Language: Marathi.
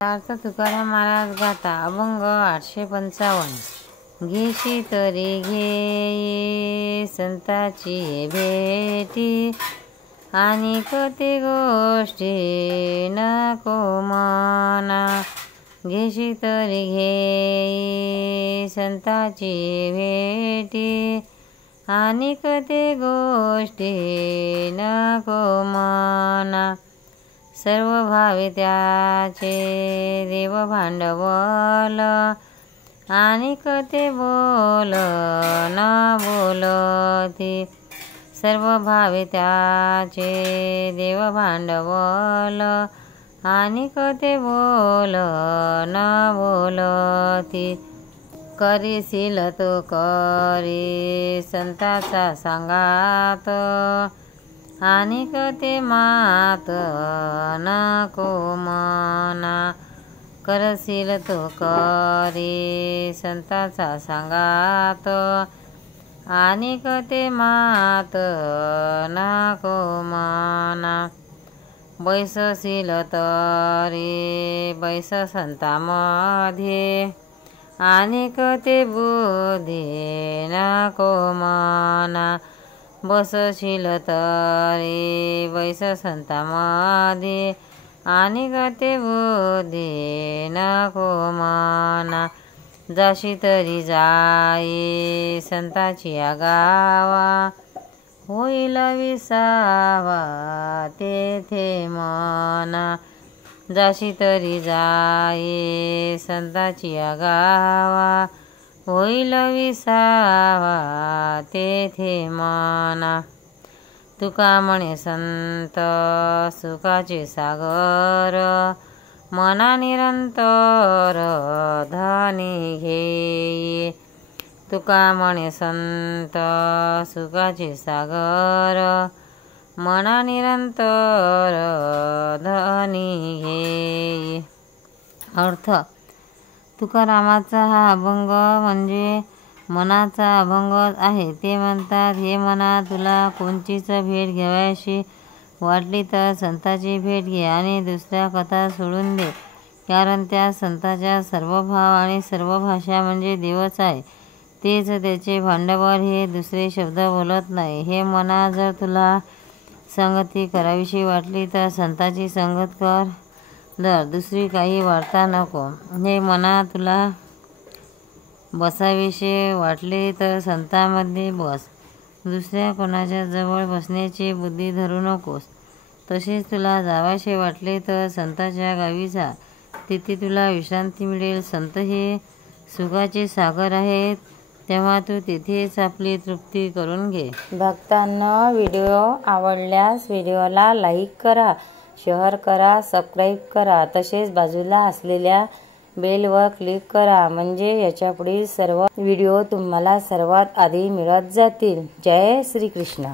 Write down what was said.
अर्थ तुकाराम महाराज गाता अभंग 855। घेशी तरी घे संताची भेटी, अनेक ते गोष्टी नको मना। घेशी तरी घे संताची भेटी, अनेक ते गोष्टी नको मना। सर्व भावे त्याचे देव भांडवल, अनेक ते बोल न बोलती। सर्व भावे त्याचे देव भांडवल, अनेक ते बोल न बोलती। करीशील तो करी संताचा सांगात, अनेक ते मात नको मना। करशील तो करी संताचा सांगात, अनेक ते मात नको मना। बैसशील तरी बैस संतामध्ये, अनेक ते बुद्धी नको मना। बसशील तरी बैस संतामध्ये, अनेक ते बुद्धी नको मना। जाशी तरी जाई संताची गावा, होईल विसावा तेथे मना। जाशी तरी जाई संताची गावा, होईल विसावा तेथे मना। तुका म्हणे संत सुखाचे सागर, मना निरंतर धनी घेई। तुका म्हणे संत सुखाचे सागर, मना निरंतर धनी घेई। अर्थ तुकारामाचा हा अभंग म्हणजे मनाचा अभंग आहे। ते म्हणतात, हे मना, तुला कोणचीच भेट घ्यावीशी वाटली तर संताची भेट घे आणि दुसऱ्या कथा सोडून दे, कारण त्या संताच्या सर्व भाव आणि सर्व भाषा म्हणजे देवच आहे, तेच त्याचे भांडवल, हे दुसरे शब्द बोलत नाही। हे मना, जर तुला संगती करावीशी वाटली तर संताची संगत कर, दर दुसरी काही वार्ता नको। हे मना, तुला बसावीशे वाटले तर संतांमध्ये बस, दुसऱ्या कोणाच्या जवळ बसण्याची बुद्धी धरू नकोस। तसेच तुला जावाशे वाटले तर संताच्या गावी जा, तिथे तुला विश्रांती मिळेल। संत हे सुखाचे सागर आहेत, तेव्हा तू तिथेच आपली तृप्ती करून घे। भक्तांनो, व्हिडिओ आवडल्यास व्हिडिओला लाईक करा, शेअर करा, सबस्क्राईब करा, तसेच बाजूला असलेल्या बेलवर क्लिक करा, म्हणजे याच्यापुढील सर्व व्हिडिओ तुम्हाला सर्वात आधी मिळत जातील। जय श्री कृष्ण।